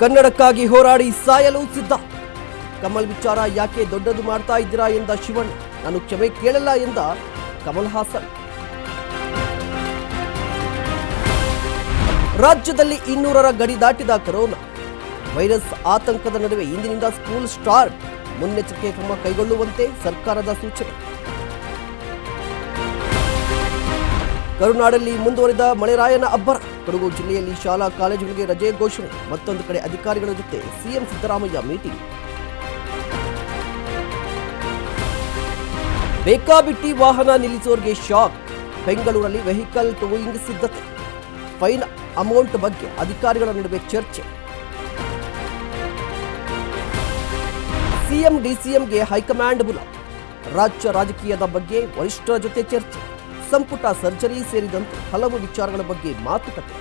ಕನ್ನಡಕ್ಕಾಗಿ ಹೋರಾಡಿ ಸಾಯಲು ಸಿದ್ಧ. ಕಮಲ್ ವಿಚಾರ ಯಾಕೆ ದೊಡ್ಡದು ಮಾಡ್ತಾ ಇದ್ದೀರಾ ಎಂದ ಶಿವಣ್ಣ. ನಾನು ಕ್ಷಮೆ ಕೇಳಲ್ಲ ಎಂದ ಕಮಲ್ ಹಾಸನ್. ರಾಜ್ಯದಲ್ಲಿ 200ರ ಗಡಿ ದಾಟಿದ ಕೊರೋನಾ ವೈರಸ್ ಆತಂಕದ ನಡುವೆ ಇಂದಿನಿಂದ ಸ್ಕೂಲ್ ಸ್ಟಾರ್ಟ್. ಮುನ್ನೆಚ್ಚರಿಕೆ ಕ್ರಮ ಕೈಗೊಳ್ಳುವಂತೆ ಸರ್ಕಾರದ ಸೂಚನೆ. ಕರುನಾಡಲ್ಲಿ ಮುಂದುವರಿದ ಮಳೆರಾಯನ ಅಬ್ಬರ. ಕೊಡಗು ಜಿಲ್ಲೆಯಲ್ಲಿ ಶಾಲಾ ಕಾಲೇಜುಗಳಿಗೆ ರಜೆ ಘೋಷಣೆ. ಮತ್ತೊಂದು ಕಡೆ ಅಧಿಕಾರಿಗಳ ಜೊತೆ ಸಿಎಂ ಸಿದ್ದರಾಮಯ್ಯ ಮೀಟಿಂಗ್. ಬೇಕಾಬಿಟ್ಟಿ ವಾಹನ ನಿಲ್ಲಿಸುವವರಿಗೆ ಶಾಕ್. ಬೆಂಗಳೂರಲ್ಲಿ ವೆಹಿಕಲ್ ಟೋಯಿಂಗ್ ಸಿದ್ಧತೆ. ಫೈನ್ ಅಮೌಂಟ್ ಬಗ್ಗೆ ಅಧಿಕಾರಿಗಳ ನಡುವೆ ಚರ್ಚೆ. ಸಿಎಂ ಡಿಸಿಎಂಗೆ ಹೈಕಮಾಂಡ್ ಬುಲಾವ್. ರಾಜ್ಯ ರಾಜಕೀಯದ ಬಗ್ಗೆ ವರಿಷ್ಠರ ಜೊತೆ ಚರ್ಚೆ. ಸಂಪುಟ ಸರ್ಜರಿ ಸೇರಿದಂತೆ ಹಲವು ವಿಚಾರಗಳ ಬಗ್ಗೆ ಮಾತುಕತೆ.